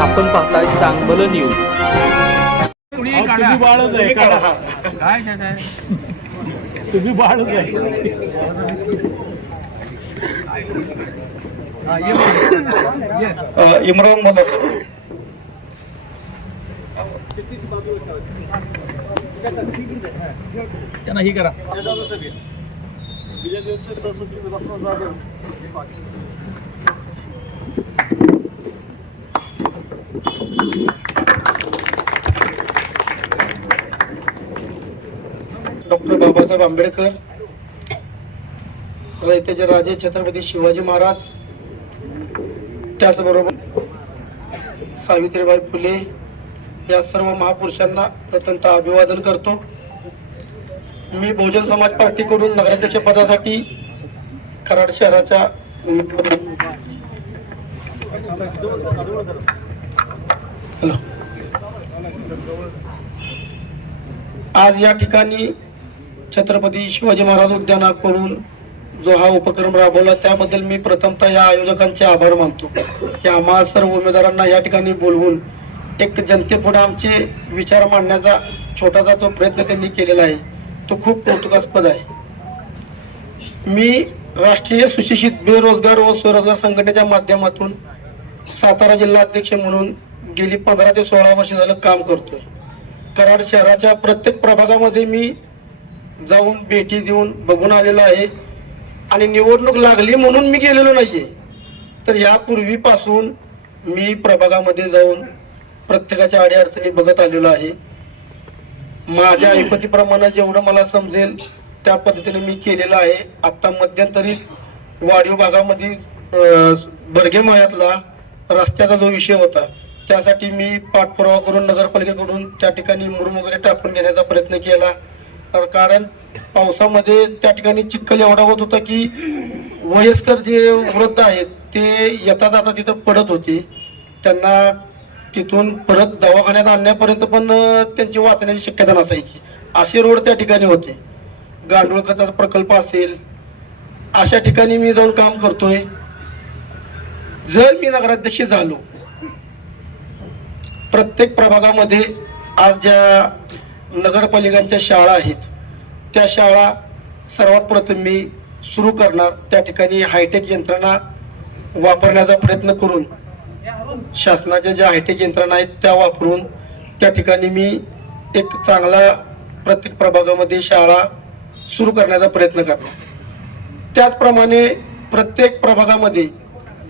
आपण पाहताय चांगलं न्यूज तुम्ही बाळच आहे काढा. काय काय काय? तुम्ही बाळच आहे. इम्रान मला त्यांना ही करा. डॉक्टर बाबासाहेब आंबेडकर रयतेचे राजे छत्रपती शिवाजी महाराज त्याचबरोबर सावित्रीबाई फुले या सर्व महापुरुषांना प्रथमतः अभिवादन करतो. मी बहुजन समाज पार्टीकडून नगराध्यक्ष पदासाठी कराड शहराच्या हॅलो. आज या ठिकाणी छत्रपती शिवाजी महाराज उद्यानाकडून जो हा उपक्रम राबवला त्याबद्दल मी प्रथमतः या आयोजकांचे आभार मानतो की आम्हा सर्व उमेदवारांना या ठिकाणी बोलवून एक जनतेपुढे आमचे विचार मांडण्याचा छोटासा तो प्रयत्न त्यांनी केलेला आहे. तो खूप कौतुकास्पद आहे. मी राष्ट्रीय सुशिक्षित बेरोजगार व स्वरोजगार संघटनेच्या माध्यमातून सातारा जिल्हा अध्यक्ष म्हणून गेली पंधरा ते सोळा वर्ष झालं काम करतोय. कराड शहराच्या प्रत्येक प्रभागामध्ये मी जाऊन भेटी देऊन बघून आलेलो आहे. आणि निवडणूक लागली म्हणून मी गेलेलो नाहीये. तर यापूर्वीपासून मी प्रभागामध्ये जाऊन प्रत्येकाच्या अडीअडचणी बघत आलेलो आहे. माझ्या ऐपतीप्रमाणे जेवढं मला समजेल त्या पद्धतीने मी केलेलं आहे. आता मध्यंतरी वाढीव भागामध्ये बर्गे मळ्यातला रस्त्याचा जो विषय होता त्यासाठी मी पाठपुरावा करून नगरपालिकेकडून त्या ठिकाणी मुरुम वगैरे टाकून घेण्याचा प्रयत्न केला. कारण पावसामध्ये त्या ठिकाणी चिखल एवढा होत होता की वयस्कर जे वृद्ध आहेत ते येता जाता तिथं पडत होते. त्यांना तिथून परत दवाखान्यात आणण्यापर्यंत पण त्यांची वाचण्याची शक्यता नसायची. असे रोड त्या ठिकाणी होते. गांडूळ खताचा प्रकल्प असेल अशा ठिकाणी मी जाऊन काम करतोय. जर मी नगराध्यक्ष झालो प्रत्येक प्रभागामध्ये आज ज्या नगरपालिकांच्या शाळा आहेत. त्या शाळा सर्वात प्रथम मी सुरू करणार. त्या ठिकाणी हायटेक यंत्रणा वापरण्याचा प्रयत्न करून शासनाच्या ज्या हायटेक यंत्रणा आहेत त्या वापरून त्या ठिकाणी मी एक चांगला प्रत्येक प्रभागामध्ये शाळा सुरू करण्याचा प्रयत्न करणार. त्याचप्रमाणे प्रत्येक प्रभागामध्ये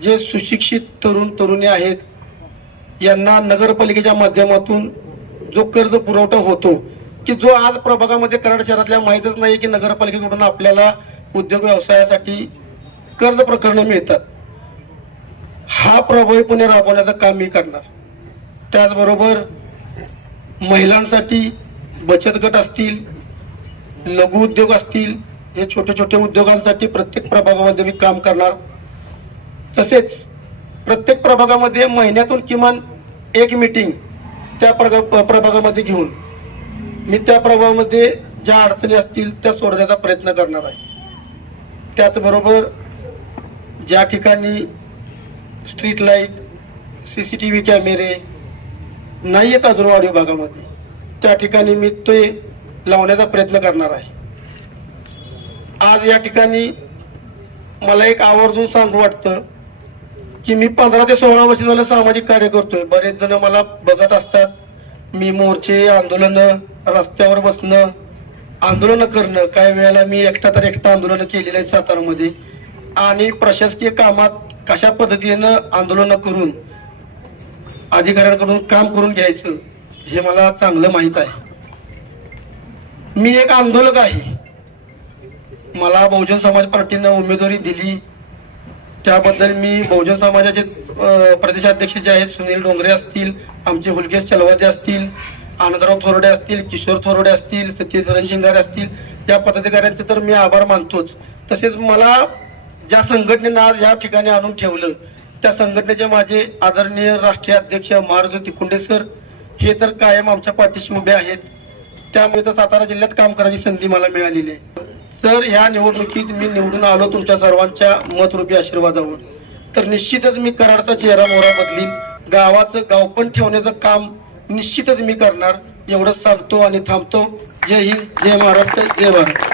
जे सुशिक्षित तरुण तरुणी आहेत यांना नगरपालिकेच्या माध्यमातून जो कर्ज पुरवठा होतो की जो आज प्रभागामध्ये कराड शहरातल्या माहीतच नाही की नगरपालिकेकडून आपल्याला उद्योग व्यवसायासाठी कर्ज प्रकरणं मिळतात. हा प्रभावीपणे राबवण्याचं काम मी करणार. त्याचबरोबर महिलांसाठी बचत गट असतील लघु उद्योग असतील हे छोटे छोटे उद्योगांसाठी प्रत्येक प्रभागामध्ये मी काम करणार. तसेच प्रत्येक प्रभागामध्ये महिन्यातून किमान एक मीटिंग त्या प्रगा प्रभागामध्ये घेऊन. मी त्या प्रभागामध्ये ज्या अडचणी असतील त्या सोडण्याचा प्रयत्न करणार आहे. त्याचबरोबर ज्या ठिकाणी street light C C T V कॅमेरे नाही आहेत अजून वाढीव भागामध्ये त्या ठिकाणी मी ते लावण्याचा प्रयत्न करणार आहे. आज या ठिकाणी मला एक आवर्जून सांगू वाटतं की मी पंधरा ते सोळा वर्ष झालं सामाजिक कार्य करतोय. बरेच जण मला बघत असतात. मी मोर्चे आंदोलन रस्त्यावर बसणं आंदोलन करणं. काही वेळेला मी एकटा तर एकटा आंदोलन केलेलं आहे सातारामध्ये. आणि प्रशासकीय कामात कशा पद्धतीनं आंदोलन करून अधिकाऱ्यांकडून काम करून घ्यायचं हे मला चांगलं माहीत आहे. मी एक आंदोलक आहे. मला बहुजन समाज पार्टीनं उमेदवारी दिली. त्याबद्दल मी बहुजन समाजाचे प्रदेशाध्यक्ष जे आहेत. सुनील डोंगरे असतील आमचे हुलकेश चलवादे असतील आनंदराव थोरडे असतील किशोर थोरडे असतील सतीश रणशिंगारे असतील या पदाधिकाऱ्यांचे तर मी आभार मानतोच. तसेच मला ज्या संघटनेनं आज या ठिकाणी आणून ठेवलं त्या संघटनेचे माझे आदरणीय राष्ट्रीय अध्यक्ष महाराज तिकुंडे सर हे तर कायम आमच्या पाठीशी उभे आहेत. त्यामुळे तर सातारा जिल्ह्यात काम करायची संधी मला मिळालेली आहे. तर ह्या निवडणुकीत मी निवडून आलो तुमच्या सर्वांच्या मतरूपी आशीर्वादावर. तर निश्चितच मी कराडचा चेहरा मोहरा बदलीन. गावाचं गावपण ठेवण्याचं काम निश्चितच मी करणार. एवढंच सांगतो आणि थांबतो. जय हिंद जय महाराष्ट्र जय भारत.